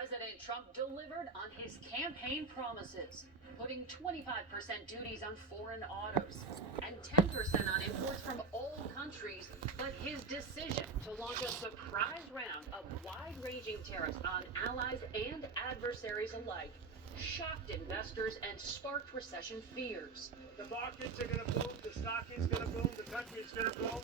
President Trump delivered on his campaign promises, putting 25% duties on foreign autos and 10% on imports from all countries. But his decision to launch a surprise round of wide-ranging tariffs on allies and adversaries alike shocked investors and sparked recession fears. The markets are going to boom, the stock is going to boom, the country is going to boom.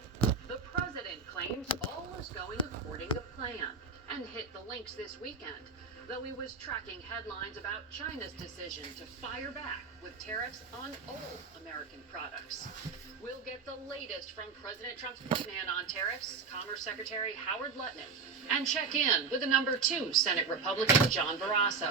The president claims all is going according to plan and hit the links this weekend, though he was tracking headlines about China's decision to fire back with tariffs on all American products. We'll get the latest from President Trump's point man on tariffs, Commerce Secretary Howard Lutnick, and check in with the number 2 Senate Republican, John Barrasso.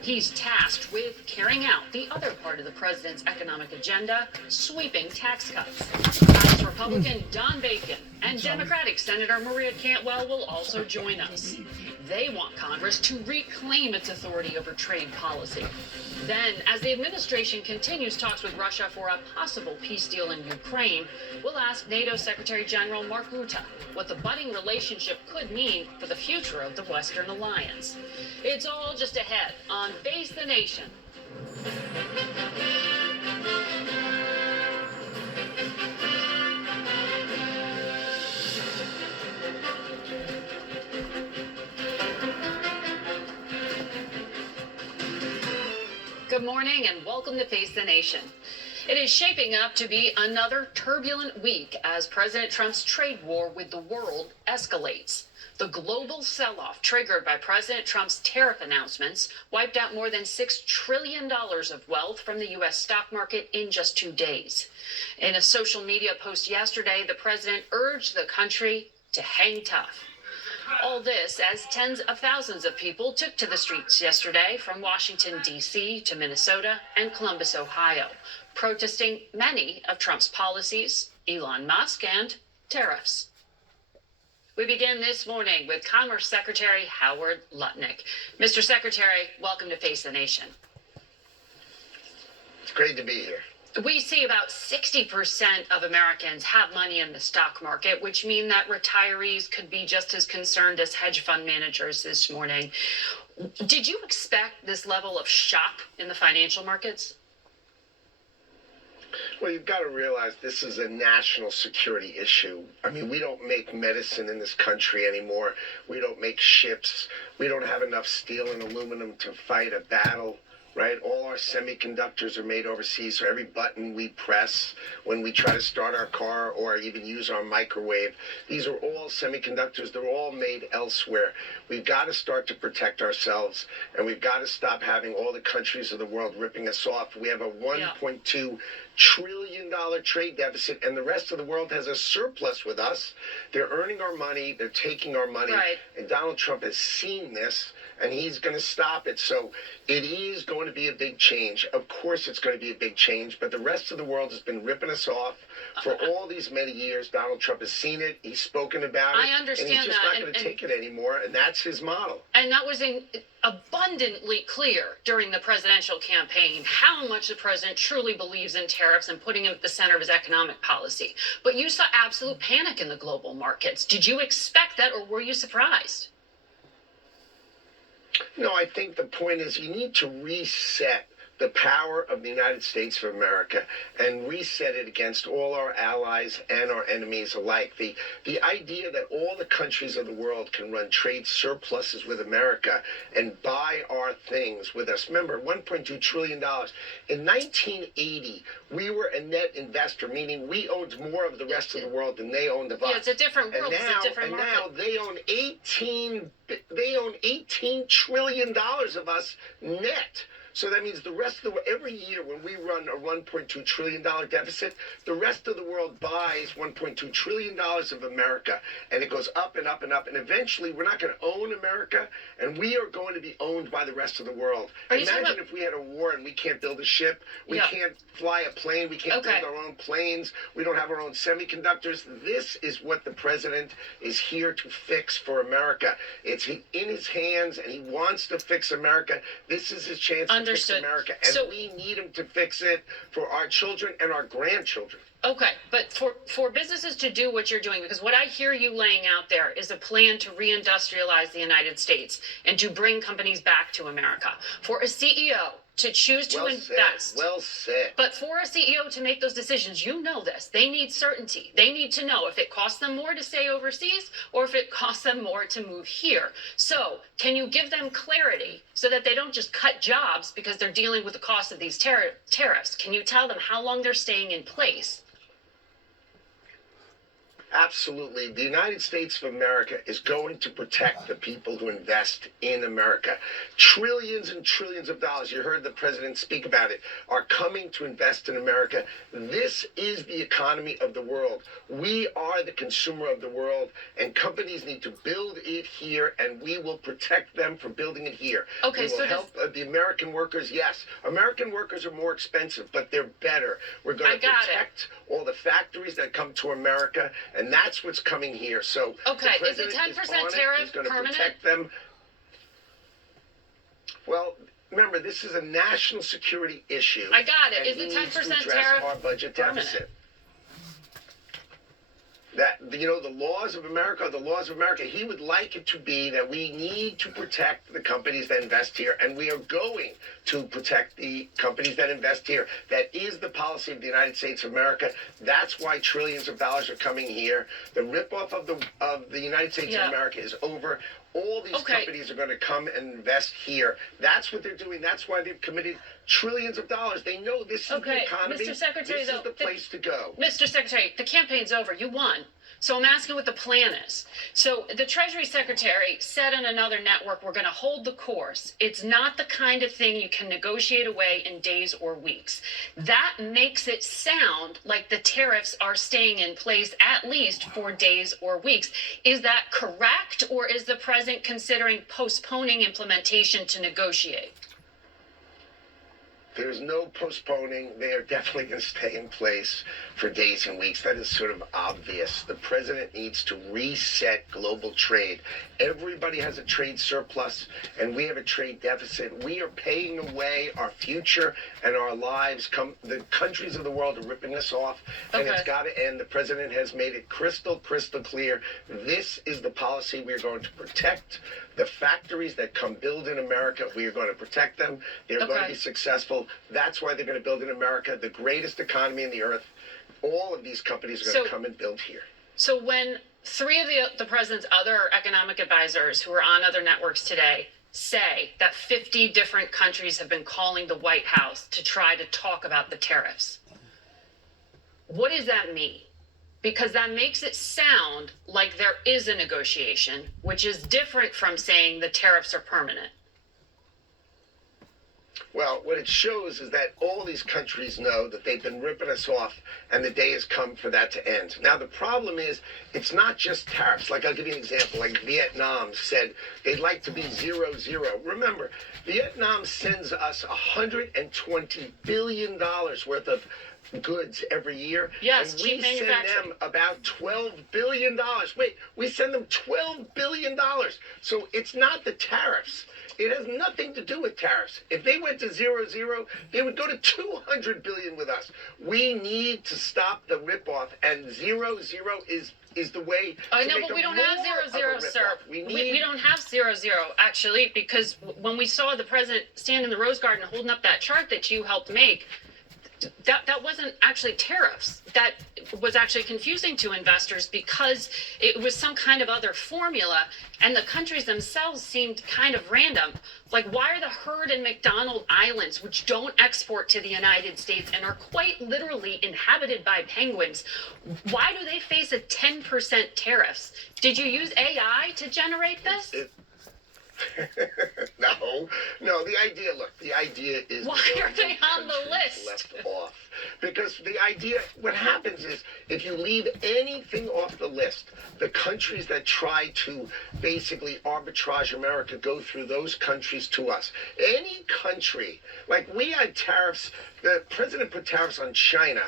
He's tasked with carrying out the other part of the president's economic agenda, sweeping tax cuts. House Republican Don Bacon and Democratic Senator Maria Cantwell will also join us. They want Congress to reclaim its authority over trade policy. Then, as the administration continues talks with Russia for a possible peace deal in Ukraine, we'll ask NATO Secretary General Mark Rutte what the budding relationship could mean for the future of the Western Alliance. It's all just ahead on Face the Nation. Good morning and welcome to Face the Nation. It is shaping up to be another turbulent week as President Trump's trade war with the world escalates. The global sell-off triggered by President Trump's tariff announcements wiped out more than $6 trillion of wealth from the U.S. stock market in just 2 days. In a social media post yesterday, the president urged the country to hang tough. All this as tens of thousands of people took to the streets yesterday from Washington, D.C. to Minnesota and Columbus, Ohio, protesting many of Trump's policies, Elon Musk, and tariffs. We begin this morning with Commerce Secretary Howard Lutnick. Mr. Secretary, welcome to Face the Nation. It's great to be here. We see about 60% of Americans have money in the stock market, which means that retirees could be just as concerned as hedge fund managers this morning. Did you expect this level of shock in the financial markets? Well, you've got to realize this is a national security issue. I mean, we don't make medicine in this country anymore. We don't make ships. We don't have enough steel and aluminum to fight a battle. Right? All our semiconductors are made overseas, so every button we press when we try to start our car or even use our microwave, these are all semiconductors. They're all made elsewhere. We've got to start to protect ourselves, and we've got to stop having all the countries of the world ripping us off. We have a $1.2 trillion trade deficit, and the rest of the world has a surplus with us. They're earning our money. They're taking our money. Right. And Donald Trump has seen this, and he's going to stop it. So it is going to be a big change. Of course it's going to be a big change, but the rest of the world has been ripping us off for all these many years. Donald Trump has seen it. He's spoken about it. I understand and he's just that. not going to take it anymore, and that's his model. And that was abundantly clear during the presidential campaign how much the president truly believes in tariffs and putting them at the center of his economic policy. But you saw absolute panic in the global markets. Did you expect that, or were you surprised? No, I think the point is you need to reset the power of the United States of America and reset it against all our allies and our enemies alike. The idea that all the countries of the world can run trade surpluses with America and buy our things with us. Remember, $1.2 trillion. In 1980, we were a net investor, meaning we owned more of the rest of the world than they owned of us. Yeah, it's a different world. It's a different market. Now they own $18 trillion of us net. So that means the rest of the every year when we run a $1.2 trillion deficit, the rest of the world buys $1.2 trillion of America, and it goes up and up and up, and eventually we're not going to own America, and we are going to be owned by the rest of the world. Imagine if we had a war and we can't build a ship, we can't fly a plane, we can't build our own planes, we don't have our own semiconductors. This is what the president is here to fix for America. It's in his hands, and he wants to fix America. This is his chance to Understood. fix America, and So- we need them to fix it for our children and our grandchildren. Okay, but for businesses to do what you're doing, because what I hear you laying out there is a plan to reindustrialize the United States and to bring companies back to America. For a CEO to choose to invest. Well said. But for a CEO to make those decisions, you know this. They need certainty. They need to know if it costs them more to stay overseas or if it costs them more to move here. So, can you give them clarity so that they don't just cut jobs because they're dealing with the cost of these tariffs? Can you tell them how long they're staying in place? Absolutely. The United States of America is going to protect the people who invest in America. Trillions and trillions of dollars, you heard the president speak about it, are coming to invest in America. This is the economy of the world. We are the consumer of the world, and companies need to build it here, and we will protect them for building it here. Okay, we will so help the American workers. Yes, American workers are more expensive, but they're better. We're going to protect all the factories that come to America, and that's what's coming here. So okay, the is the president 10% is tariff He's going to permanent? protect them. Well, remember, this is a national security issue. I got it. and Is the he 10% needs to address tariff our budget permanent? deficit? That, you know, the laws of America, he would like it to be that we need to protect the companies that invest here, and we are going to protect the companies that invest here. That is the policy of the United States of America. That's why trillions of dollars are coming here. The ripoff of the United States of America is over. All these companies are going to come and invest here. That's what they're doing. That's why they've committed trillions of dollars. They know this is the economy. Mr. Secretary, this is the place to go. Mr. Secretary, the campaign's over. You won. So I'm asking what the plan is. So the Treasury Secretary said on another network, we're going to hold the course. It's not the kind of thing you can negotiate away in days or weeks. That makes it sound like the tariffs are staying in place at least for days or weeks. Is that correct, or is the president considering postponing implementation to negotiate? There's no postponing. They are definitely going to stay in place for days and weeks. That is sort of obvious. The president needs to reset global trade. Everybody has a trade surplus, and we have a trade deficit. We are paying away our future and our lives. The countries of the world are ripping us off, and it's got to end. The president has made it crystal clear. This is the policy. We are going to protect the factories that come build in America. We are going to protect them. They're going to be successful. That's why they're going to build in America, the greatest economy in the earth. All of these companies are going to come and build here. So when three of the president's other economic advisors who are on other networks today say that 50 different countries have been calling the White House to try to talk about the tariffs, what does that mean? Because that makes it sound like there is a negotiation, which is different from saying the tariffs are permanent. Well, what it shows is that all these countries know that they've been ripping us off, and the day has come for that to end. Now, the problem is, it's not just tariffs. Like, I'll give you an example. Like, Vietnam said they'd like to be 0-0. Remember, Vietnam sends us $120 billion worth of goods every year. Yes, and we cheap send them about $12 billion. Wait, we send them $12 billion. So it's not the tariffs. It has nothing to do with tariffs. If they went to 0-0, they would go to $200 billion with us. We need to stop the ripoff, and 0-0 is the way to I know, make but we don't more have of a 0-0, sir. ripoff. We don't have 0-0, actually, because when we saw the president stand in the Rose Garden holding up that chart that you helped make, that wasn't actually tariffs. That was actually confusing to investors because it was some kind of other formula, and the countries themselves seemed kind of random. Like, why are the Heard and McDonald Islands, which don't export to the United States and are quite literally inhabited by penguins, why do they face a 10% tariffs? Did you use AI to generate this? No, the idea is why are they on the list? Left off. Because the idea, what happens is, if you leave anything off the list, the countries that try to basically arbitrage America go through those countries to us. Any country, like we had tariffs, the president put tariffs on China,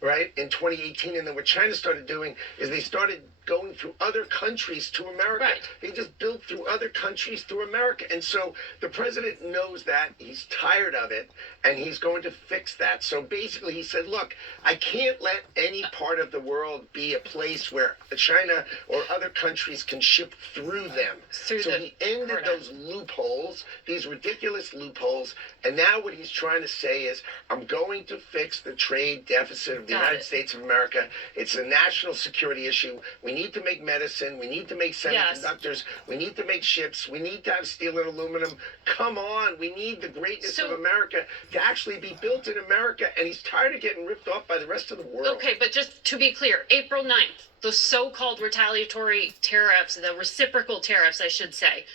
right, in 2018, and then what China started doing is they started going through other countries to America. Right. They just built through other countries through America. And so the president knows that. He's tired of it, and he's going to fix that. So basically he said, look, I can't let any part of the world be a place where China or other countries can ship through them. So he ended those loopholes, these ridiculous loopholes, and now what he's trying to say is, I'm going to fix the trade deficit of the United States of America. It's a national security issue. We need to make medicine. We need to make semiconductors. We need to make ships. We need to have steel and aluminum. Come on. We need the greatness of America to actually be built in America. And he's tired of getting ripped off by the rest of the world. Okay, but just to be clear, April 9th, the so-called retaliatory tariffs, the reciprocal tariffs, I should say,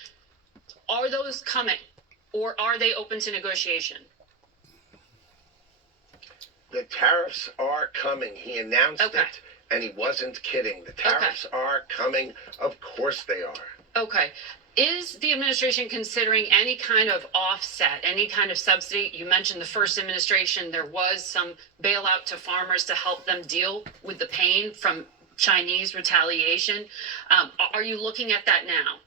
are those coming, or are they open to negotiation? The tariffs are coming. He announced it, and he wasn't kidding. The tariffs are coming. Of course they are. Okay. Is the administration considering any kind of offset, any kind of subsidy? You mentioned the first administration, there was some bailout to farmers to help them deal with the pain from Chinese retaliation. Are you looking at that now?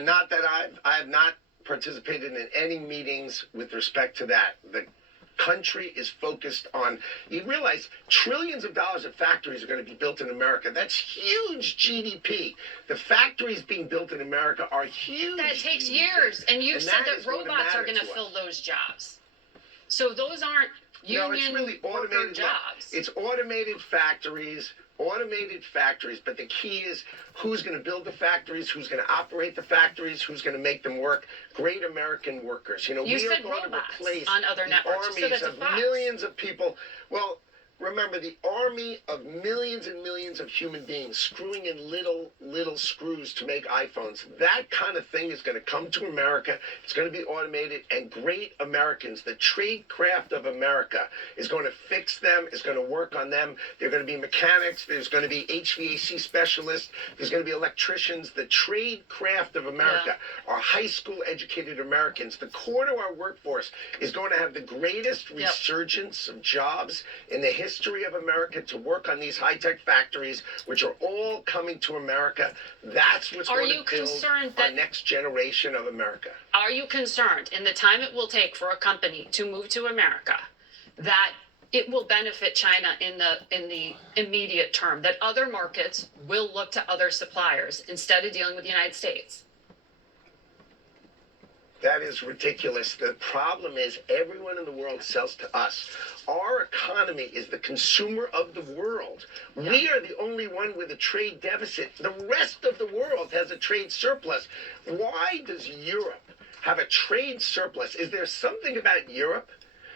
Not that I have not participated in any meetings with respect to that. The country is focused on, you realize trillions of dollars of factories are going to be built in America. That's huge GDP. The factories being built in America are huge. That takes years. And you've said that robots are going to fill those jobs. So those aren't union worker jobs. It's automated factories, but the key is who's going to build the factories, who's going to operate the factories, who's going to make them work. Great American workers. You know, we are going to replace on other networks. armies of millions of people. Well, remember, the army of millions and millions of human beings screwing in little screws to make iPhones. That kind of thing is going to come to America. It's going to be automated, and great Americans, the trade craft of America, is going to fix them, is going to work on them. They're going to be mechanics. There's going to be HVAC specialists. There's going to be electricians. The trade craft of America are high school educated Americans. The core to our workforce is going to have the greatest resurgence of jobs in the history of America to work on these high-tech factories, which are all coming to America. That's what's going to build our next generation of America. Are you concerned in the time it will take for a company to move to America that it will benefit China in the immediate term, that other markets will look to other suppliers instead of dealing with the United States? That is ridiculous. The problem is everyone in the world sells to us. Our economy is the consumer of the world. We are the only one with a trade deficit. The rest of the world has a trade surplus. Why does Europe have a trade surplus? Is there something about Europe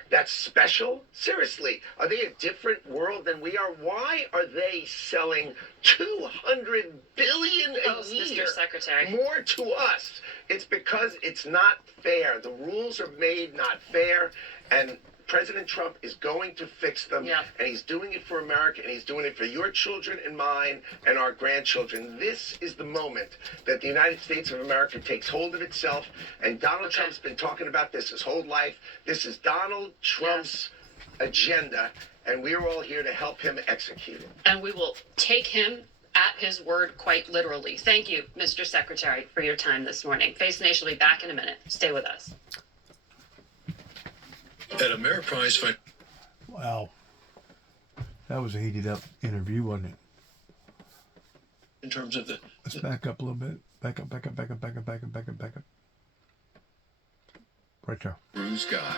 that's special? Seriously, are they a different world than we are? Why are they selling $200 billion a year, Mr. Secretary, more to us? It's because it's not fair. The rules are made not fair, and President Trump is going to fix them, and he's doing it for America, and he's doing it for your children and mine and our grandchildren. This is the moment that the United States of America takes hold of itself, and Donald Trump's been talking about this his whole life. This is Donald Trump's agenda, and we're all here to help him execute it. And we will take him at his word quite literally. Thank you, Mr. Secretary, for your time this morning. Face the Nation will be back in a minute. Stay with us. At Ameriprise. Wow. That was a heated up interview, wasn't it? In terms of Let's back up a little bit. Back up. Right there. Bruce Guy.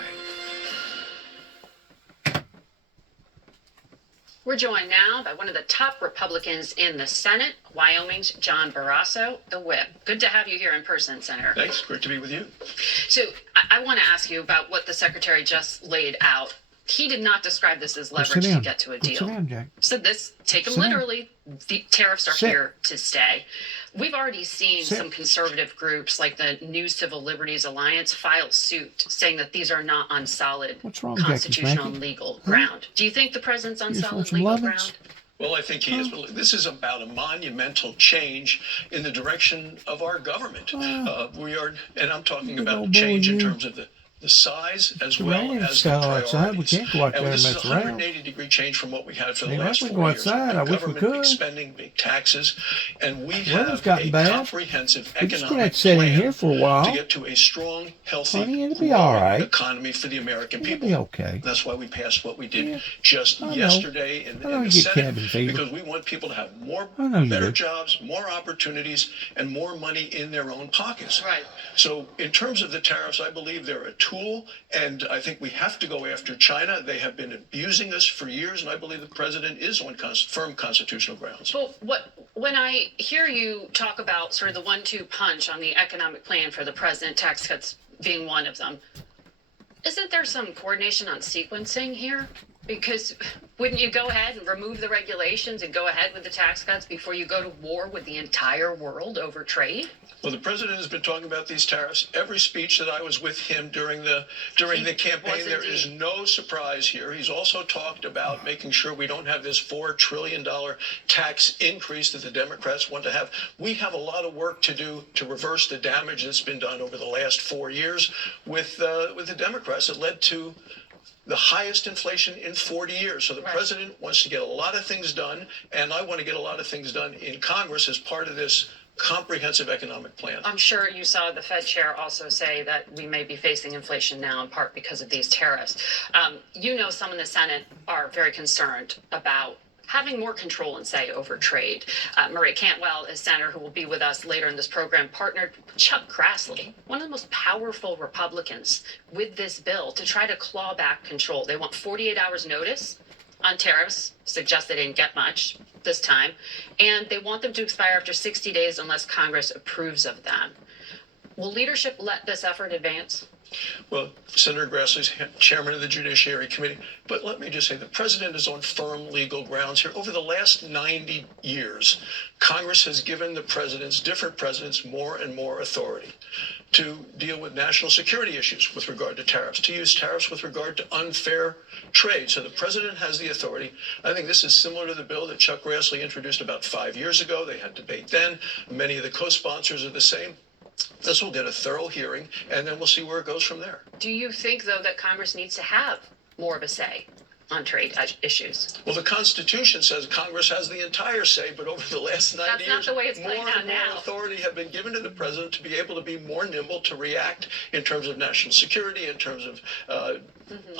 We're joined now by one of the top Republicans in the Senate, Wyoming's John Barrasso, the whip. Good to have you here in person, Senator. Thanks. Great to be with you. So I want to ask you about what the Secretary just laid out. He did not describe this as leverage to get to a deal. Sit down, Jack. So this, take them literally. The tariffs are here to stay. We've already seen some conservative groups like the New Civil Liberties Alliance file suit saying that these are not on solid constitutional and legal ground. Do you think the president's on solid legal ground? Well, I think he is. But this is about a monumental change in the direction of our government. We are, and I'm talking about change in terms of the the size as The well rain as fell the outside. We priorities. can't go out there And and this is a mess around. 180-degree change from what we had for the Hey, last we 4 can go years. outside. Big I wish we government, could. big spending, big taxes, and we Weather's have gotten a bad. comprehensive We're just gonna economic have to sit in plan here for a while. to get to a strong, healthy, Honey, it'll be growing all right. economy for the American It'll people. be okay. That's why we passed what we did Yeah, just I know. yesterday in I know the you get Senate, cabin fever. because we want people to have more, I know you better do. jobs, more opportunities, and more money in their own pockets. Right. So in terms of the tariffs, I believe they're a tool, and I think we have to go after China. They have been abusing us for years, and I believe the president is on firm constitutional grounds. Well, when I hear you talk about sort of the 1-2 punch on the economic plan for the president, tax cuts being one of them, isn't there some coordination on sequencing here? Because wouldn't you go ahead and remove the regulations and go ahead with the tax cuts before you go to war with the entire world over trade? Well, the president has been talking about these tariffs. Every speech that I was with him during the campaign, was there is indeed. no surprise here. He's also talked about making sure we don't have this $4 trillion tax increase that the Democrats want to have. We have a lot of work to do to reverse the damage that's been done over the last 4 years with the Democrats that led to the highest inflation in 40 years. So the president wants to get a lot of things done, and I want to get a lot of things done in Congress as part of this comprehensive economic plan. I'm sure you saw the Fed chair also say that we may be facing inflation now in part because of these tariffs. Some in the Senate are very concerned about having more control and say over trade. Maria Cantwell, a senator who will be with us later in this program, partnered with Chuck Grassley, one of the most powerful Republicans, with this bill to try to claw back control. They want 48 hours notice on tariffs, suggest they didn't get much this time, and they want them to expire after 60 days unless Congress approves of them. Will leadership let this effort advance? Well, Senator Grassley's chairman of the Judiciary Committee. But let me just say, the president is on firm legal grounds here. Over the last 90 years, Congress has given different presidents, more and more authority to deal with national security issues with regard to tariffs, to use tariffs with regard to unfair trade. So the president has the authority. I think this is similar to the bill that Chuck Grassley introduced about 5 years ago. They had debate then. Many of the co-sponsors are the same. This will get a thorough hearing, and then we'll see where it goes from there. Do you think, though, that Congress needs to have more of a say on trade issues? Well, the Constitution says Congress has the entire say, but over the last 90 That's years, not the way it's more playing out and more now. authority have been given to the president to be able to be more nimble, to react in terms of national security, in terms of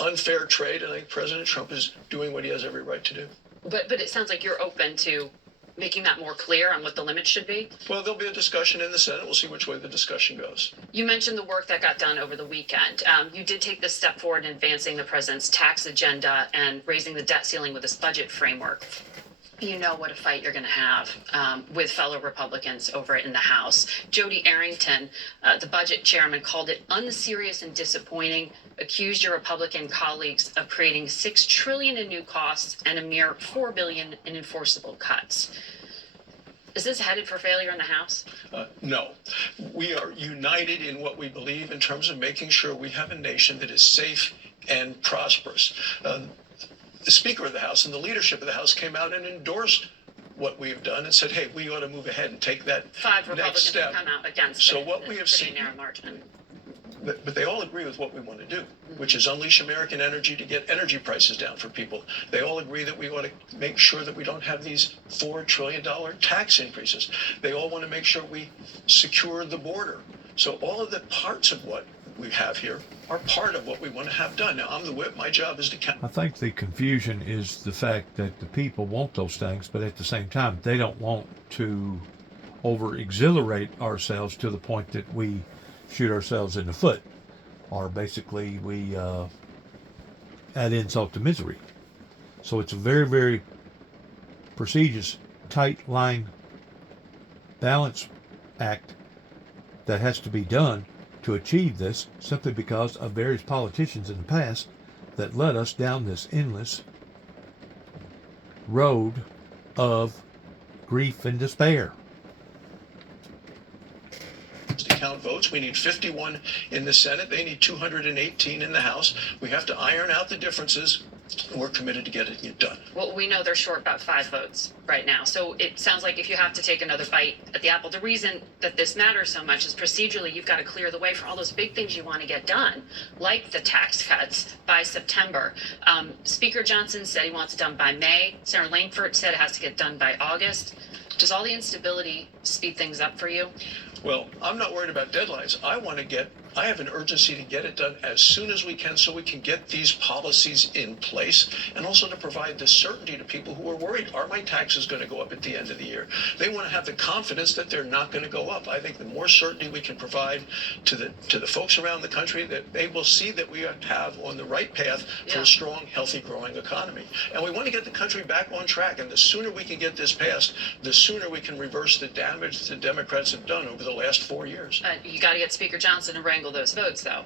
unfair trade, and I think President Trump is doing what he has every right to do. But it sounds like you're open to making that more clear on what the limits should be. Well, there'll be a discussion in the Senate. We'll see which way the discussion goes. You mentioned the work that got done over the weekend. You did take this step forward in advancing the president's tax agenda and raising the debt ceiling with this budget framework. You know what a fight you're going to have with fellow Republicans over in the House. Jody Arrington, the budget chairman, called it unserious and disappointing, accused your Republican colleagues of creating $6 trillion in new costs and a mere $4 billion in enforceable cuts. Is this headed for failure in the House? No. We are united in what we believe in terms of making sure we have a nation that is safe and prosperous. The Speaker of the House and the leadership of the House came out and endorsed what we've done and said, hey, we ought to move ahead and take that 5 next Republicans step. have come out against So it. what we have It's a pretty seen, narrow margin. but they all agree with what we want to do, which is unleash American energy to get energy prices down for people. They all agree that we ought to make sure that we don't have these $4 trillion tax increases. They all want to make sure we secure the border. So all of the parts of what we have here are part of what we want to have done. Now, I'm the whip. My job is to count. I think the confusion is the fact that the people want those things, but at the same time, they don't want to over exhilarate ourselves to the point that we shoot ourselves in the foot, or basically we add insult to misery. So it's a very, very prestigious, tight line balance act that has to be done to achieve this, simply because of various politicians in the past that led us down this endless road of grief and despair. To count votes, we need 51 in the Senate. They need 218 in the House. We have to iron out the differences and we're committed to getting it done. Well, we know they're short about 5 votes right now. So it sounds like if you have to take another bite at the apple, the reason that this matters so much is procedurally you've got to clear the way for all those big things you want to get done, like the tax cuts by September. Speaker Johnson said he wants it done by May. Senator Langford said it has to get done by August. Does all the instability speed things up for you? Well, I'm not worried about deadlines. I have an urgency to get it done as soon as we can so we can get these policies in place and also to provide the certainty to people who are worried. Are my taxes going to go up at the end of the year? They want to have the confidence that they're not going to go up. I think the more certainty we can provide to the folks around the country, that they will see that we have on the right path for a strong, healthy, growing economy. And we want to get the country back on track. And the sooner we can get this passed, the sooner we can reverse the damage the Democrats have done over the last 4 years. You got to get Speaker Johnson to wrangle those votes, though,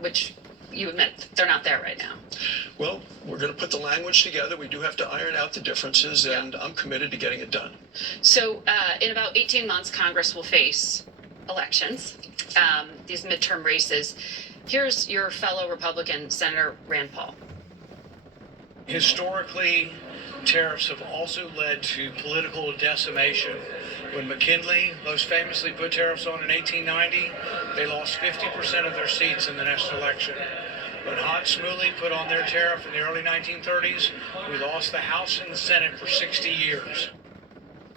which you admit they're not there right now. Well, we're going to put the language together. We do have to iron out the differences, and I'm committed to getting it done. So in about 18 months, Congress will face elections, these midterm races. Here's your fellow Republican, Senator Rand Paul. Historically, tariffs have also led to political decimation. When McKinley most famously put tariffs on in 1890, they lost 50% of their seats in the next election. When Hot Smoothie put on their tariff in the early 1930s, we lost the House and the Senate for 60 years.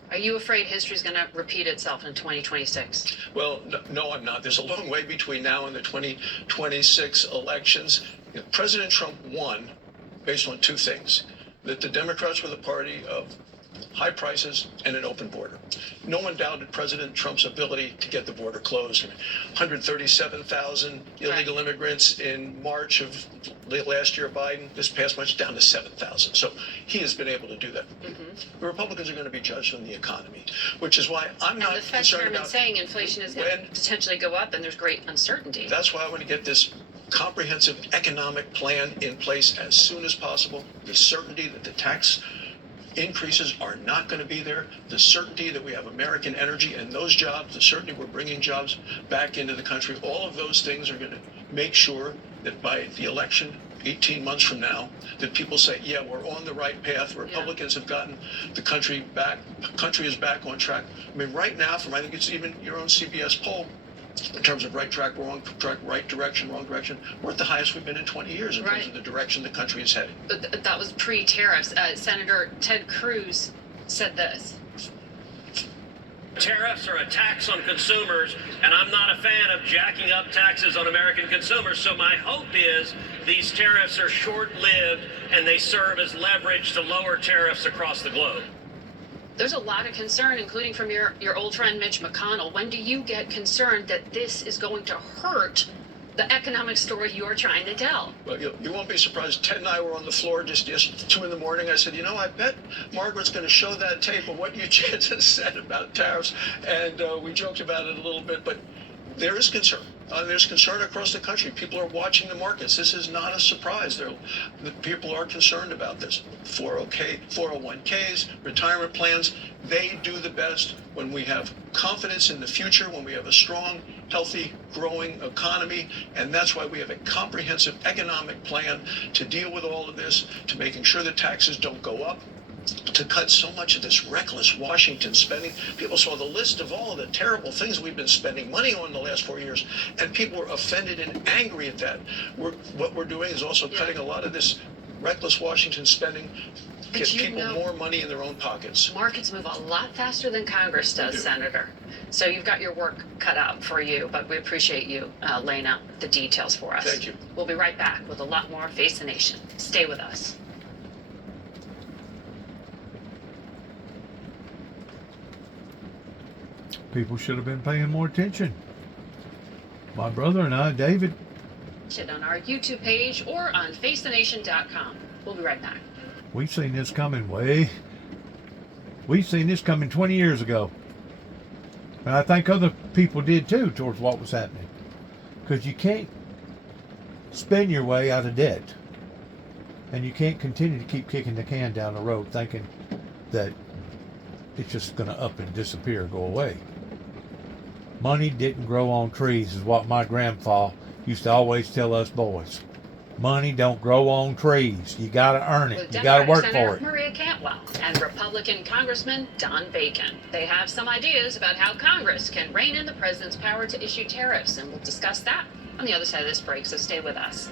Are you afraid history's going to repeat itself in 2026? Well, no, I'm not. There's a long way between now and the 2026 elections. President Trump won based on 2 things: that the Democrats were the party of high prices and an open border. No one doubted President Trump's ability to get the border closed. 137,000 illegal immigrants in March of last year, Biden. This past March, down to 7,000. So he has been able to do that. The Republicans are going to be judged on the economy, which is why I'm not and the Fed concerned chairman about saying inflation is going to potentially go up, and there's great uncertainty. That's why I want to get this comprehensive economic plan in place as soon as possible. The certainty that the tax increases are not going to be there, the certainty that we have American energy and those jobs, the certainty we're bringing jobs back into the country, all of those things are going to make sure that by the election 18 months from now, that people say, yeah, we're on the right path. Republicans have gotten the country back. Country is back on track. I mean, right now, from I think it's even your own CBS poll, in terms of right track, wrong track, right direction, wrong direction, we're at the highest we've been in 20 years in terms of the direction the country is heading. But that was pre-tariffs. Senator Ted Cruz said this. Tariffs are a tax on consumers, and I'm not a fan of jacking up taxes on American consumers. So my hope is these tariffs are short-lived and they serve as leverage to lower tariffs across the globe. There's a lot of concern, including from your old friend Mitch McConnell. When do you get concerned that this is going to hurt the economic story you're trying to tell? Well, you won't be surprised. Ted and I were on the floor just 2 in the morning. I said, I bet Margaret's going to show that tape of what you just said about tariffs. And we joked about it a little bit, but there is concern. There's concern across the country. People are watching the markets. This is not a surprise. The people are concerned about this. 401ks, retirement plans, they do the best when we have confidence in the future, when we have a strong, healthy, growing economy. And that's why we have a comprehensive economic plan to deal with all of this, to making sure that taxes don't go up, to cut so much of this reckless Washington spending. People saw the list of all of the terrible things we've been spending money on in the last 4 years, and people were offended and angry at that. What we're doing is also cutting a lot of this reckless Washington spending, get people more money in their own pockets. Markets move a lot faster than Congress does, Senator. So you've got your work cut out for you, but we appreciate you laying out the details for us. Thank you. We'll be right back with a lot more Face the Nation. Stay with us. People should have been paying more attention. My brother and I, David. On our YouTube page or on facethenation.com. We'll be right back. We've seen this coming We've seen this coming 20 years ago. And I think other people did too towards what was happening. Because you can't spend your way out of debt. And you can't continue to keep kicking the can down the road thinking that it's just going to up and disappear, go away. Money didn't grow on trees is what my grandpa used to always tell us boys. Money don't grow on trees. You got to earn it. With You got to work Democratic Senator for it. Maria Cantwell and Republican Congressman Don Bacon. They have some ideas about how Congress can rein in the president's power to issue tariffs, and we'll discuss that on the other side of this break, so stay with us.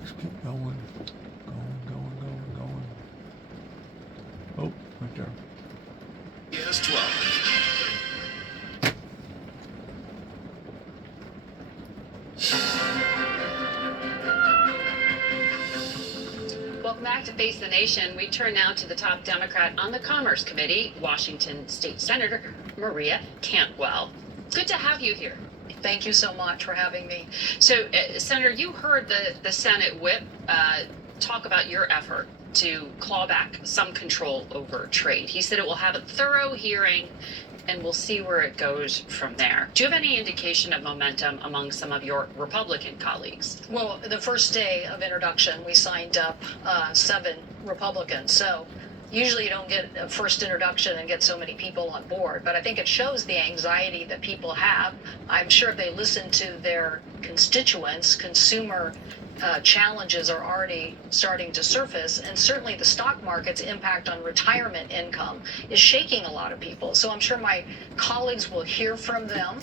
Just keep going. Going. Oh, right there. Yes, 12. Welcome back to Face the Nation. We turn now to the top Democrat on the Commerce Committee, Washington State Senator Maria Cantwell. Good to have you here. Thank you so much for having me. So, Senator, you heard the Senate whip talk about your effort to claw back some control over trade. He said it will have a thorough hearing and we'll see where it goes from there. Do you have any indication of momentum among some of your Republican colleagues? Well, the first day of introduction, we signed up 7 Republicans. So usually you don't get a first introduction and get so many people on board, but I think it shows the anxiety that people have. I'm sure if they listen to their constituents, consumer challenges are already starting to surface, and certainly the stock market's impact on retirement income is shaking a lot of people. So I'm sure my colleagues will hear from them.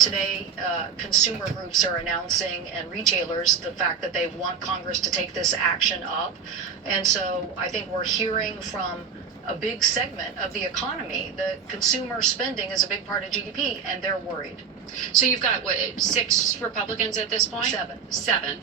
Today, consumer groups are announcing, and retailers, the fact that they want Congress to take this action up. And so I think we're hearing from a big segment of the economy. The consumer spending is a big part of GDP, and they're worried. So you've got, what, 6 Republicans at this point? 7. 7.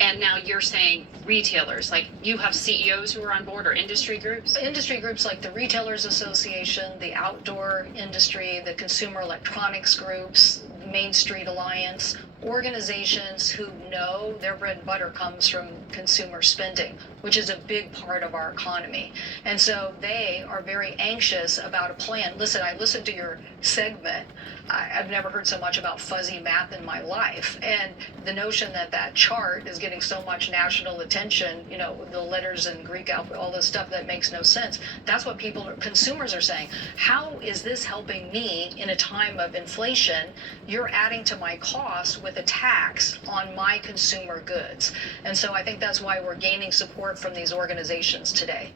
And now you're saying retailers, like you have CEOs who are on board, or industry groups? Industry groups like the Retailers Association, the outdoor industry, the consumer electronics groups, Main Street Alliance, organizations who know their bread and butter comes from consumer spending, which is a big part of our economy. And so they are very anxious about a plan. Listen, I listened to your segment. I've never heard so much about fuzzy math in my life. And the notion that that chart is getting so much national attention, you know, the letters in Greek alphabet, all this stuff that makes no sense. That's what consumers are saying. How is this helping me in a time of inflation? You're adding to my cost with a tax on my consumer goods. And so I think that's why we're gaining support from these organizations today.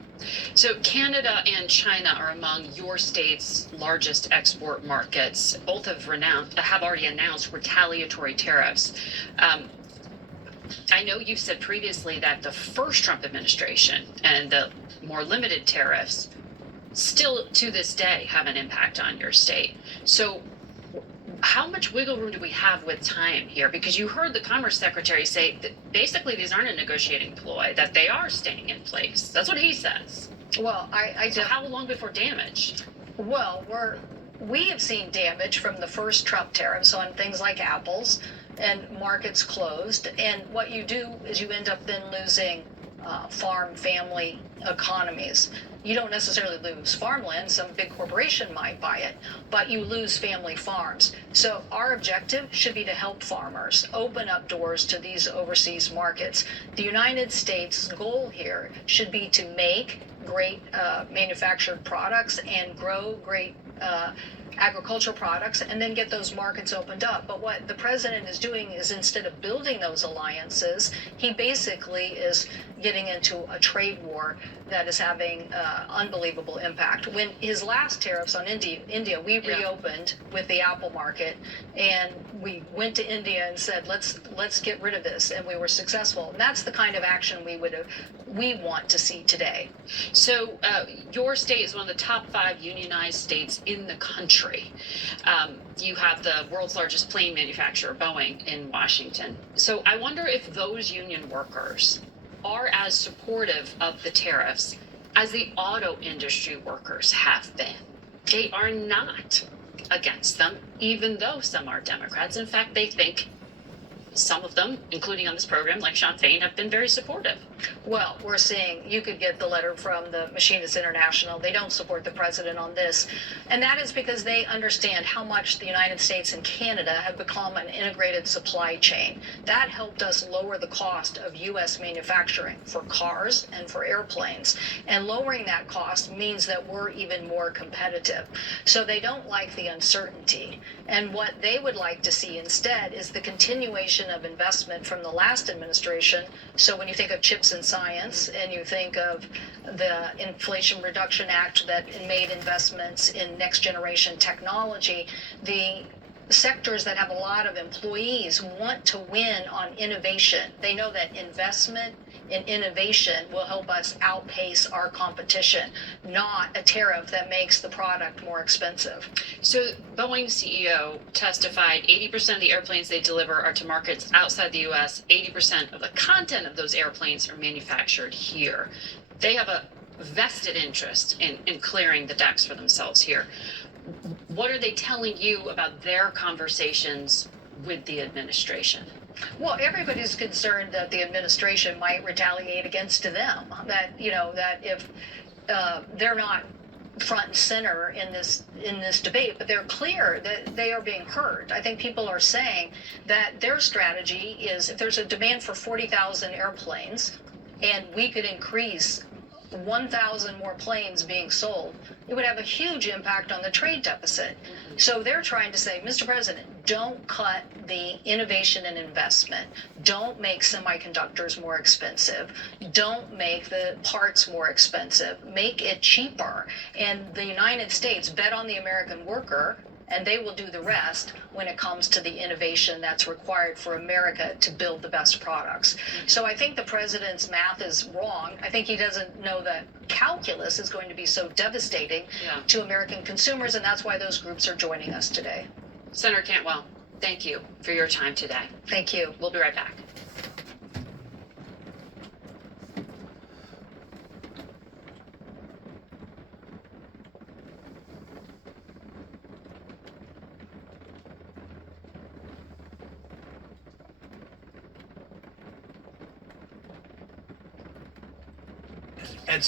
So Canada and China are among your state's largest export markets. Both have already announced retaliatory tariffs. I know you've said previously that the first Trump administration and the more limited tariffs still to this day have an impact on your state. So how much wiggle room do we have with time here? Because you heard the Commerce Secretary say that basically these aren't a negotiating ploy, that they are staying in place. That's what he says. Well, So how long before damage? Well, we have seen damage from the first Trump tariffs on things like apples, and markets closed. And what you do is you end up then losing farm family economies. You don't necessarily lose farmland. Some big corporation might buy it, but you lose family farms. So our objective should be to help farmers open up doors to these overseas markets. The United States goal here should be to make great manufactured products and grow great agricultural products, and then get those markets opened up. But what the president is doing is, instead of building those alliances, he basically is getting into a trade war that is having unbelievable impact. When his last tariffs on India, we reopened with the Apple market, and we went to India and said, let's get rid of this, and we were successful. And that's the kind of action we want to see today. So your state is one of the top 5 unionized states in the country. You have the world's largest plane manufacturer, Boeing, in Washington. So I wonder if those union workers are as supportive of the tariffs as the auto industry workers have been. They are not against them, even though some are Democrats. In fact, they think some of them, including on this program, like Sean Fain, have been very supportive. Well, we're seeing, you could get the letter from the Machinists International. They don't support the president on this. And that is because they understand how much the United States and Canada have become an integrated supply chain. That helped us lower the cost of U.S. manufacturing for cars and for airplanes. And lowering that cost means that we're even more competitive. So they don't like the uncertainty. And what they would like to see instead is the continuation of investment from the last administration. So when you think of chips and science, and you think of the Inflation Reduction Act that made investments in next generation technology, the sectors that have a lot of employees want to win on innovation. They know that investment in innovation will help us outpace our competition, not a tariff that makes the product more expensive. So Boeing CEO testified 80% of the airplanes they deliver are to markets outside the U.S. 80% of the content of those airplanes are manufactured here. They have a vested interest in clearing the decks for themselves here. What are they telling you about their conversations with the administration? Well, everybody's concerned that the administration might retaliate against them. That that if they're not front and center in this debate, but they're clear that they are being heard. I think people are saying that their strategy is, if there's a demand for 40,000 airplanes, and we could increase 1,000 more planes being sold, it would have a huge impact on the trade deficit. So they're trying to say, Mr. President, don't cut the innovation and investment. Don't make semiconductors more expensive. Don't make the parts more expensive. Make it cheaper. And the United States bet on the American worker, and they will do the rest when it comes to the innovation that's required for America to build the best products. So I think the president's math is wrong. I think he doesn't know that calculus is going to be so devastating to American consumers, and that's why those groups are joining us today. Senator Cantwell, thank you for your time today. Thank you. We'll be right back. And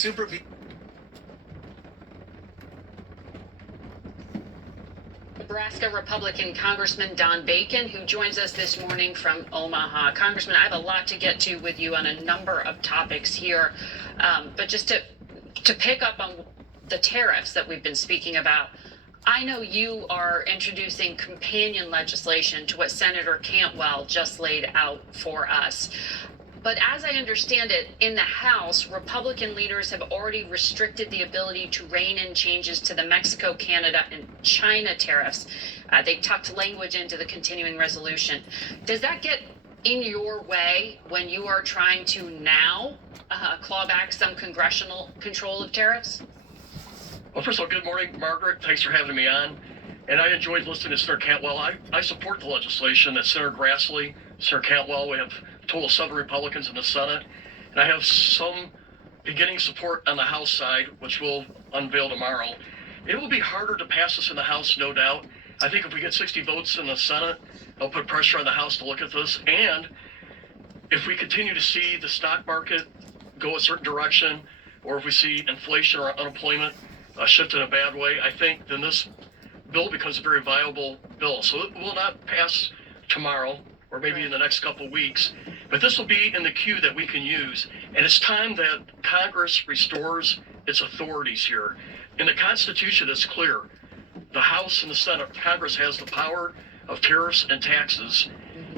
Nebraska Republican Congressman Don Bacon, who joins us this morning from Omaha. Congressman, I have a lot to get to with you on a number of topics here, but just to pick up on the tariffs that we've been speaking about, I know you are introducing companion legislation to what Senator Cantwell just laid out for us. But as I understand it, in the House, Republican leaders have already restricted the ability to rein in changes to the Mexico, Canada, and China tariffs. They tucked language into the continuing resolution. Does that get in your way when you are trying to now claw back some congressional control of tariffs? Well, first of all, good morning, Margaret. Thanks for having me on. And I enjoyed listening to Senator Cantwell. I support the legislation that Senator Grassley, Senator Cantwell, we have a total of 7 Republicans in the Senate. And I have some beginning support on the House side, which we'll unveil tomorrow. It will be harder to pass this in the House, no doubt. I think if we get 60 votes in the Senate, it'll put pressure on the House to look at this. And if we continue to see the stock market go a certain direction, or if we see inflation or unemployment shift in a bad way, I think then this bill becomes a very viable bill. So it will not pass tomorrow or maybe in the next couple of weeks, but this will be in the queue that we can use. And it's time that Congress restores its authorities here. In the Constitution, it's clear. The House and the Senate, Congress has the power of tariffs and taxes,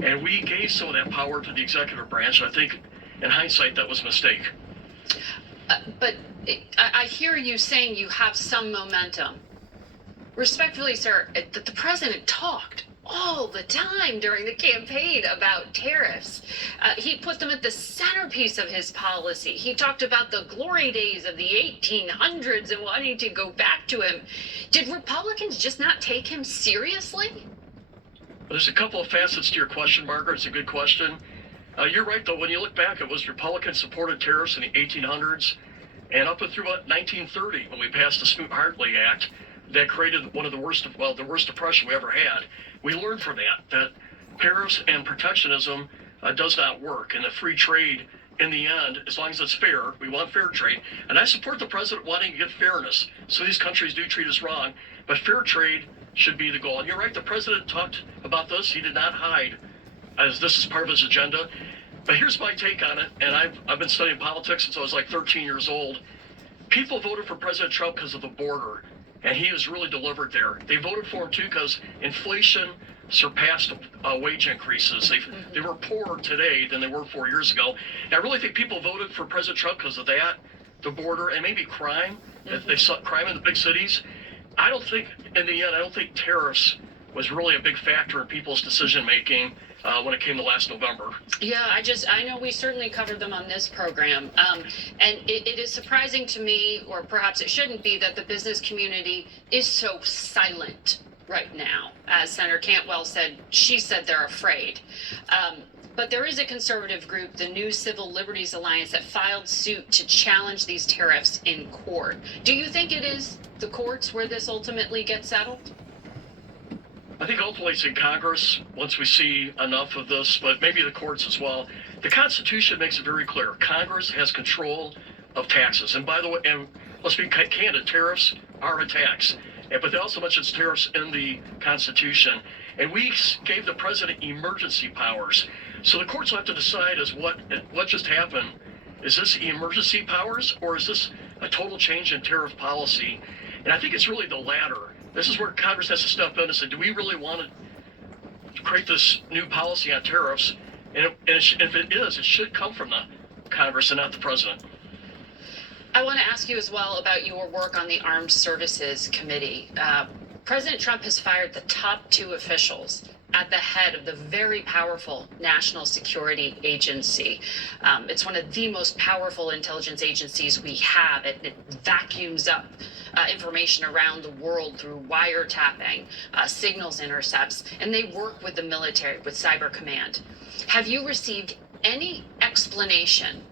and we gave some of that power to the executive branch. I think in hindsight, that was a mistake. But I hear you saying you have some momentum. Respectfully, sir, the president talked all the time during the campaign about tariffs. He put them at the centerpiece of his policy. He talked about the glory days of the 1800s and wanting to go back to him. Did Republicans just not take him seriously? Well, there's a couple of facets to your question, Margaret. It's a good question. You're right, though. When you look back, it was Republican-supported tariffs in the 1800s and up through about 1930 when we passed the Smoot-Hartley Act that created one of the worst depression we ever had. We learned from that tariffs and protectionism does not work, and the free trade in the end, as long as it's fair, we want fair trade. And I support the president wanting to get fairness. So these countries do treat us wrong, but fair trade should be the goal. And you're right, the president talked about this. He did not hide, as this is part of his agenda. But here's my take on it, and I've been studying politics since I was like 13 years old. People voted for President Trump because of the border, and he has really delivered there. They voted for him too because inflation surpassed wage increases. They were poorer today than they were 4 years ago. And I really think people voted for President Trump because of that, the border, and maybe crime. They saw crime in the big cities. I don't think, in the end, I don't think tariffs was really a big factor in people's decision making when it came to last November. Yeah, I know we certainly covered them on this program. And it is surprising to me, or perhaps it shouldn't be, that the business community is so silent right now. As Senator Cantwell said, she said they're afraid. But there is a conservative group, the New Civil Liberties Alliance, that filed suit to challenge these tariffs in court. Do you think it is the courts where this ultimately gets settled? I think ultimately it's in Congress once we see enough of this, but maybe the courts as well. The Constitution makes it very clear. Congress has control of taxes. And by the way, and let's be candid, tariffs are a tax. But they also mentions tariffs in the Constitution. And we gave the president emergency powers. So the courts will have to decide as what just happened. Is this emergency powers, or is this a total change in tariff policy? And I think it's really the latter. This is where Congress has to step in and say, do we really want to create this new policy on tariffs? And if it is, it should come from the Congress and not the president. I want to ask you as well about your work on the Armed Services Committee. President Trump has fired the top 2 officials at the head of the very powerful National Security Agency. It's one of the most powerful intelligence agencies we have. It vacuums up information around the world through wiretapping, signals intercepts, and they work with the military, with Cyber Command. Have you received any explanation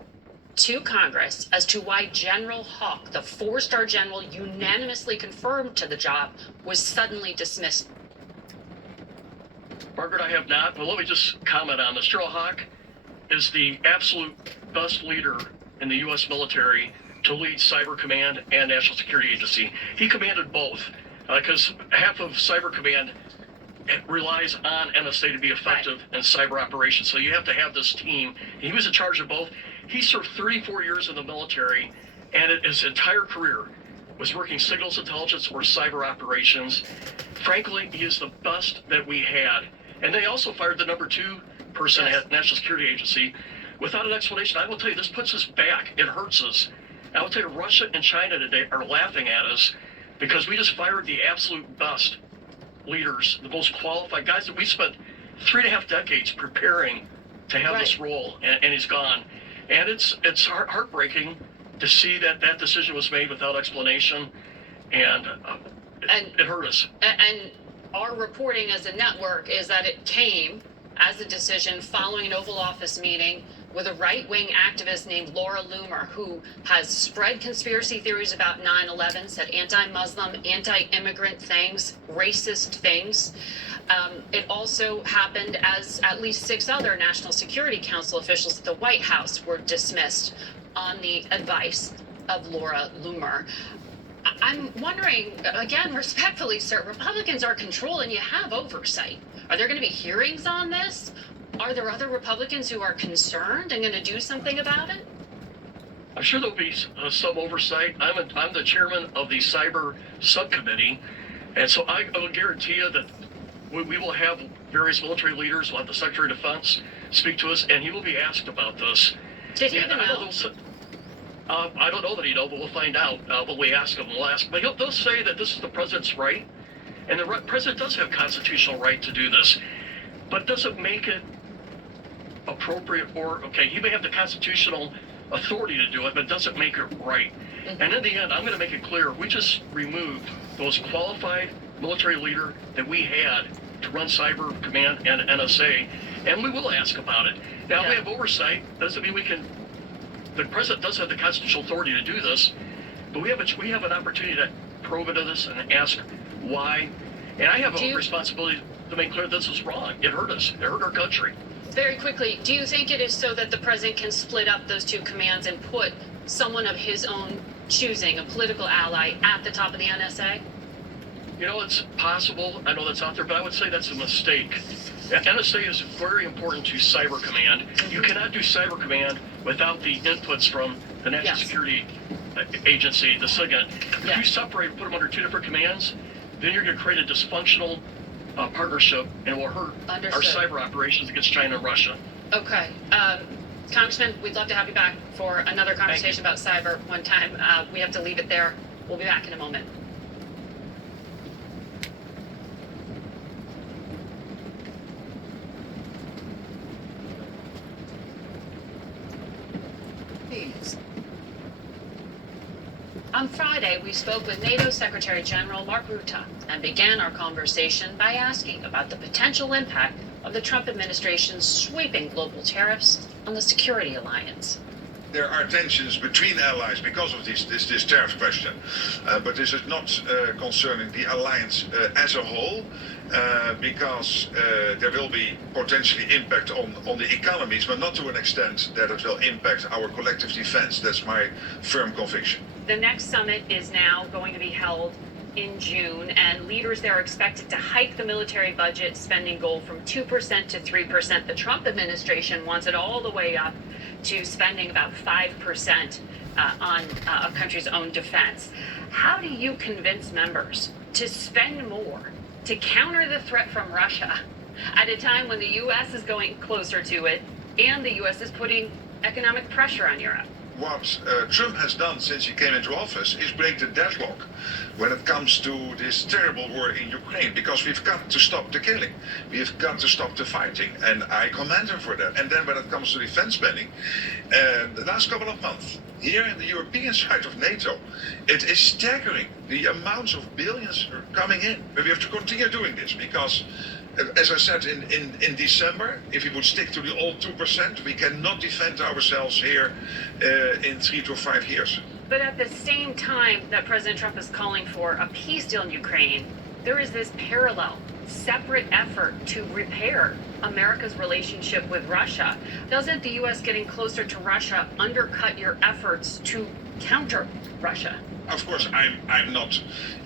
to Congress as to why General Hawk, the 4-star general unanimously confirmed to the job, was suddenly dismissed? Margaret, I have not, but let me just comment on this. General Hawk is the absolute best leader in the U.S. military to lead Cyber Command and National Security Agency. He commanded both, because half of Cyber Command relies on NSA to be effective in cyber operations. So you have to have this team. He was in charge of both. He served 34 years in the military, and his entire career was working signals intelligence or cyber operations. Frankly, he is the best that we had. And they also fired the number 2 person at National Security Agency without an explanation. I will tell you, this puts us back. It hurts us. I will tell you, Russia and China today are laughing at us because we just fired the absolute best leaders, the most qualified guys that we spent 3.5 decades preparing to have this role, and he's gone. And it's heartbreaking to see that decision was made without explanation, and it hurt us. And our reporting as a network is that it came as a decision following an Oval Office meeting with a right-wing activist named Laura Loomer, who has spread conspiracy theories about 9/11, said anti-Muslim, anti-immigrant things, racist things. It also happened as at least 6 other National Security Council officials at the White House were dismissed on the advice of Laura Loomer. I'm wondering, again, respectfully, sir, Republicans are controlling, you have oversight. Are there going to be hearings on this? Are there other Republicans who are concerned and going to do something about it? I'm sure there'll be some oversight. I'm the chairman of the cyber subcommittee, and so I will guarantee you that we will have various military leaders, we'll have the Secretary of Defense speak to us, and he will be asked about this. Did he even know? I don't know that he know, but we'll find out when we ask him. But they'll say that this is the president's right, and the president does have constitutional right to do this, but does it make it appropriate? Or, okay, he may have the constitutional authority to do it, but does it make it right? And in the end, I'm going to make it clear, we just removed the most qualified military leader that we had to run Cyber Command and NSA, and we will ask about it. Now, we have oversight. Doesn't mean we can. The president does have the constitutional authority to do this, but we have an opportunity to probe into this and ask why. And I have a responsibility to make clear this is wrong. It hurt us. It hurt our country. Very quickly, do you think it is so that the president can split up those two commands and put someone of his own choosing, a political ally, at the top of the NSA? You know, it's possible. I know that's out there, but I would say that's a mistake. The NSA is very important to Cyber Command. You cannot do Cyber Command without the inputs from the National Yes. Security Agency, the SIGINT. If Yeah. you separate, put them under two different commands, then you're going to create a dysfunctional partnership, and it will hurt Understood. our cyber operations against China and Russia. Okay. Congressman, we'd love to have you back for another conversation about cyber one time. We have to leave it there. We'll be back in a moment. On Friday, we spoke with NATO Secretary General Mark Rutte and began our conversation by asking about the potential impact of the Trump administration's sweeping global tariffs on the security alliance. There are tensions between allies because of this tariff question, but this is not concerning the alliance as a whole, because there will be potentially impact on the economies, but not to an extent that it will impact our collective defense. That's my firm conviction. The next summit is now going to be held in June, and leaders there are expected to hike the military budget spending goal from 2% to 3%. The Trump administration wants it all the way up to spending about 5% on a country's own defense. How do you convince members to spend more to counter the threat from Russia at a time when the U.S. is going closer to it and the U.S. is putting economic pressure on Europe? What Trump has done since he came into office is break the deadlock when it comes to this terrible war in Ukraine, because we've got to stop the killing. We've got to stop the fighting, and I commend him for that. And then when it comes to defense spending, the last couple of months, here in the European side of NATO, it is staggering the amounts of billions coming in. But we have to continue doing this because, as I said in December, if we would stick to the old 2%, we cannot defend ourselves here in 3 to 5 years. But at the same time that President Trump is calling for a peace deal in Ukraine, there is this parallel, separate effort to repair America's relationship with Russia. Doesn't the U.S. getting closer to Russia undercut your efforts to counter Russia? Of course, I'm not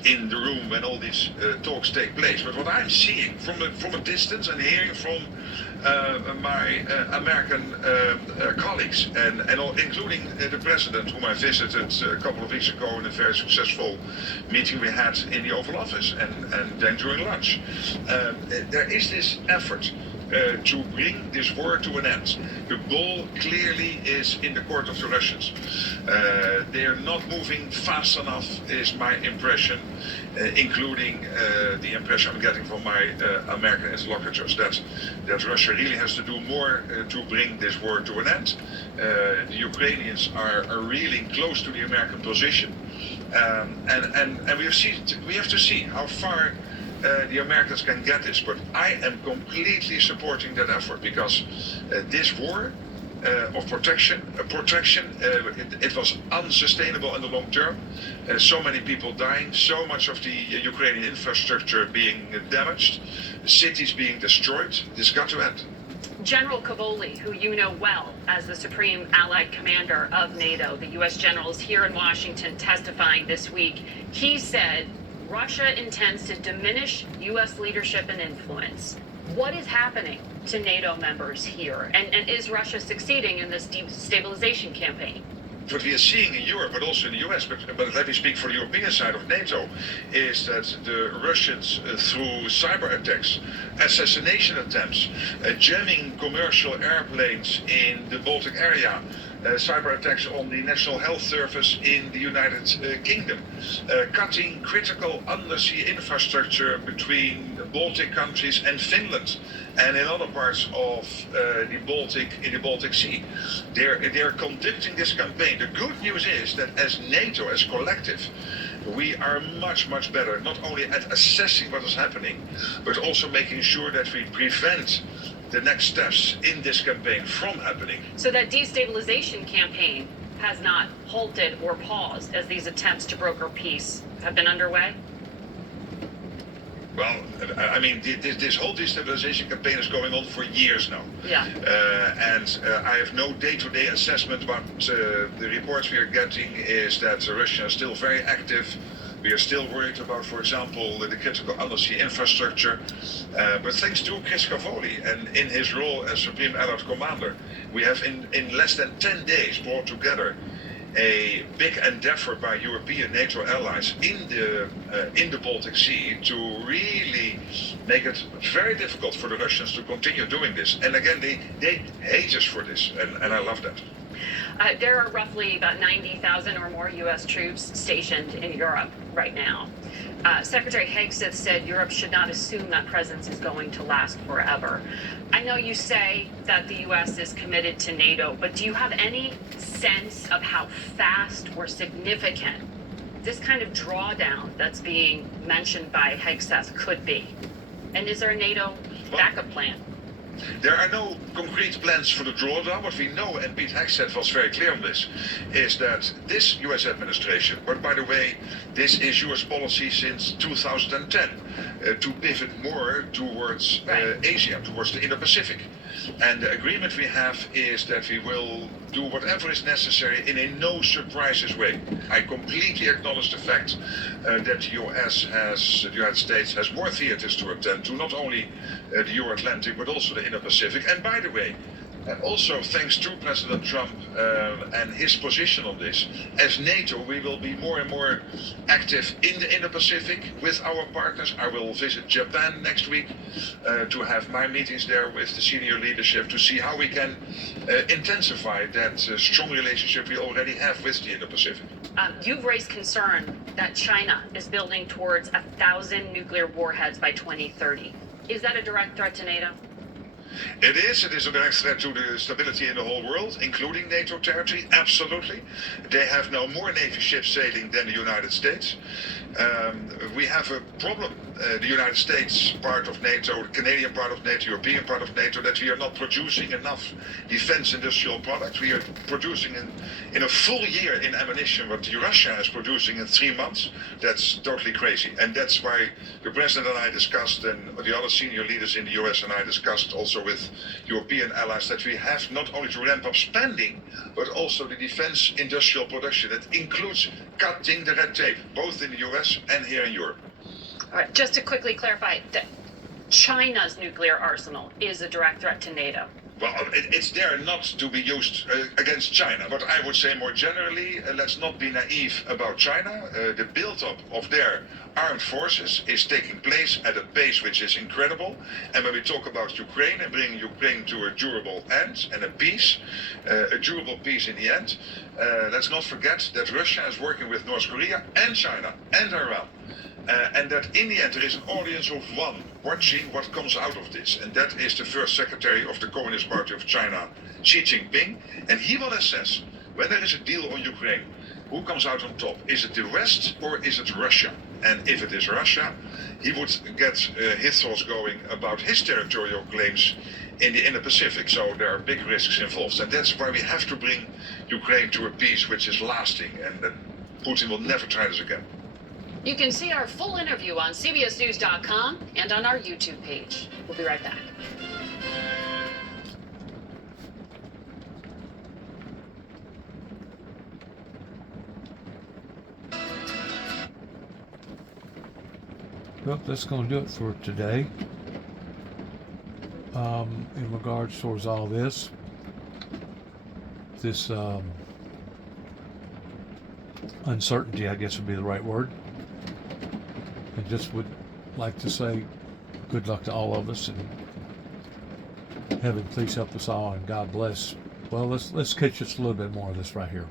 in the room when all these talks take place, but what I'm seeing from a distance and hearing from my American colleagues, and including the president, whom I visited a couple of weeks ago in a very successful meeting we had in the Oval Office, and then during lunch, there is this effort to bring this war to an end. The ball clearly is in the court of the Russians. They are not moving fast enough, is my impression, including the impression I'm getting from my American interlocutors, that Russia really has to do more to bring this war to an end. The Ukrainians are reeling close to the American position, and we have to see how far the Americans can get this, but I am completely supporting that effort, because this war of protection, it was unsustainable in the long term. So many people dying, so much of the Ukrainian infrastructure being damaged, cities being destroyed. This got to end. General Cavoli, who you know well as the Supreme Allied Commander of NATO, the U.S. general is here in Washington testifying this week. He said Russia intends to diminish U.S. leadership and influence. What is happening to NATO members here? And is Russia succeeding in this destabilization campaign? What we are seeing in Europe, but also in the US, but let me speak for the European side of NATO, is that the Russians, through cyber attacks, assassination attempts, jamming commercial airplanes in the Baltic area, cyber attacks on the National Health Service in the United Kingdom, cutting critical undersea infrastructure between the Baltic countries and Finland, and in other parts of the Baltic Sea. They're conducting this campaign. The good news is that as NATO, as collective, we are much, much better, not only at assessing what is happening, but also making sure that we prevent the next steps in this campaign from happening. So that destabilization campaign has not halted or paused as these attempts to broker peace have been underway? Well, I mean, this whole destabilization campaign is going on for years now. Yeah. And I have no day-to-day assessment, but the reports we are getting is that Russia is still very active. We are still worried about, for example, the critical undersea infrastructure. But thanks to Chris Cavoli and in his role as Supreme Allied Commander, we have in less than 10 days brought together a big endeavor by European NATO allies in the Baltic Sea to really make it very difficult for the Russians to continue doing this. And again, they hate us for this, and I love that. There are roughly about 90,000 or more U.S. troops stationed in Europe right now. Secretary Hegseth said Europe should not assume that presence is going to last forever. I know you say that the U.S. is committed to NATO, but do you have any sense of how fast or significant this kind of drawdown that's being mentioned by Hegseth could be? And is there a NATO backup plan? There are no concrete plans for the drawdown. What we know, and Pete Hegseth was very clear on this, is that this U.S. administration, but by the way, this is U.S. policy since 2010, to pivot more towards Asia, towards the Indo-Pacific. And the agreement we have is that we will do whatever is necessary in a no surprises way. I completely acknowledge the fact that the United States has more theaters to attend to, not only the Euro-Atlantic, but also the Indo-Pacific. And by the way, also thanks to President Trump and his position on this, as NATO, we will be more and more active in the Indo-Pacific with our partners. I will visit Japan next week to have my meetings there with the senior leadership to see how we can intensify that strong relationship we already have with the Indo-Pacific. You've raised concern that China is building towards 1,000 nuclear warheads by 2030. Is that a direct threat to NATO? It is a direct threat to the stability in the whole world, including NATO territory, absolutely. They have now more Navy ships sailing than the United States. We have a problem, the United States part of NATO, the Canadian part of NATO, European part of NATO, that we are not producing enough defense industrial products. We are producing in a full year in ammunition what Russia is producing in 3 months. That's totally crazy. And that's why the President and I discussed, and the other senior leaders in the US and I discussed also with European allies, that we have not only to ramp up spending, but also the defense industrial production. That includes cutting the red tape, both in the US and here in Europe. All right, just to quickly clarify, that China's nuclear arsenal is a direct threat to NATO. Well, it's there not to be used against China, but I would say more generally, let's not be naive about China. The build-up of their armed forces is taking place at a pace which is incredible. And when we talk about Ukraine and bringing Ukraine to a durable end and a peace, a durable peace in the end, let's not forget that Russia is working with North Korea and China and Iran. And that in the end there is an audience of one watching what comes out of this. And that is the first secretary of the Communist Party of China, Xi Jinping. And he will assess, when there is a deal on Ukraine, who comes out on top. Is it the West or is it Russia? And if it is Russia, he would get his thoughts going about his territorial claims in the Indo-Pacific. So there are big risks involved. And that's why we have to bring Ukraine to a peace which is lasting. And Putin will never try this again. You can see our full interview on CBSNews.com and on our YouTube page. We'll be right back. Well, that's going to do it for today. In regards towards all this uncertainty, I guess would be the right word. I just would like to say good luck to all of us, and heaven please help us all, and God bless. Well, let's catch just a little bit more of this right here.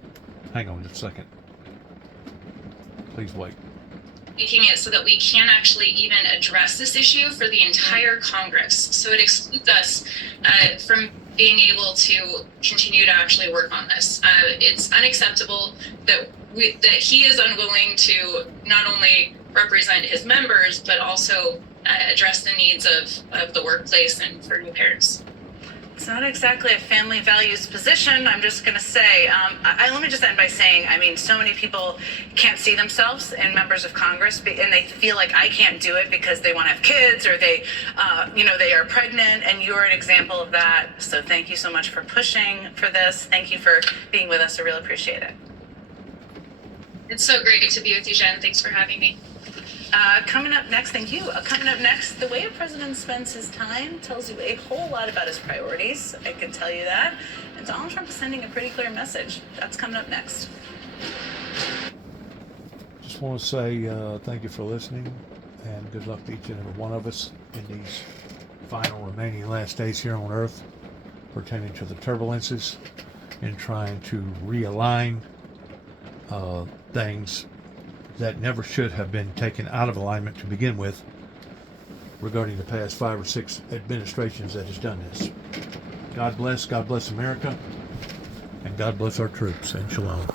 Hang on just a second. Please wait. Making it so that we can actually even address this issue for the entire Congress. So it excludes us from being able to continue to actually work on this. It's unacceptable that he is unwilling to not only represent his members, but also address the needs of the workplace and for new parents. It's not exactly a family values position. I'm just going to say, let me just end by saying, I mean, so many people can't see themselves in members of Congress, and they feel like I can't do it because they want to have kids or they are pregnant, and you're an example of that. So thank you so much for pushing for this. Thank you for being with us. I really appreciate it. It's so great to be with you, Jen. Thanks for having me. Coming up next, thank you. Coming up next, the way a president spends his time tells you a whole lot about his priorities. I can tell you that. And Donald Trump is sending a pretty clear message. That's coming up next. Just want to say thank you for listening, and good luck to each and every one of us in these final remaining last days here on Earth, pertaining to the turbulences and trying to realign things that never should have been taken out of alignment to begin with regarding the past 5 or 6 administrations that has done this. God bless America, and God bless our troops, and shalom.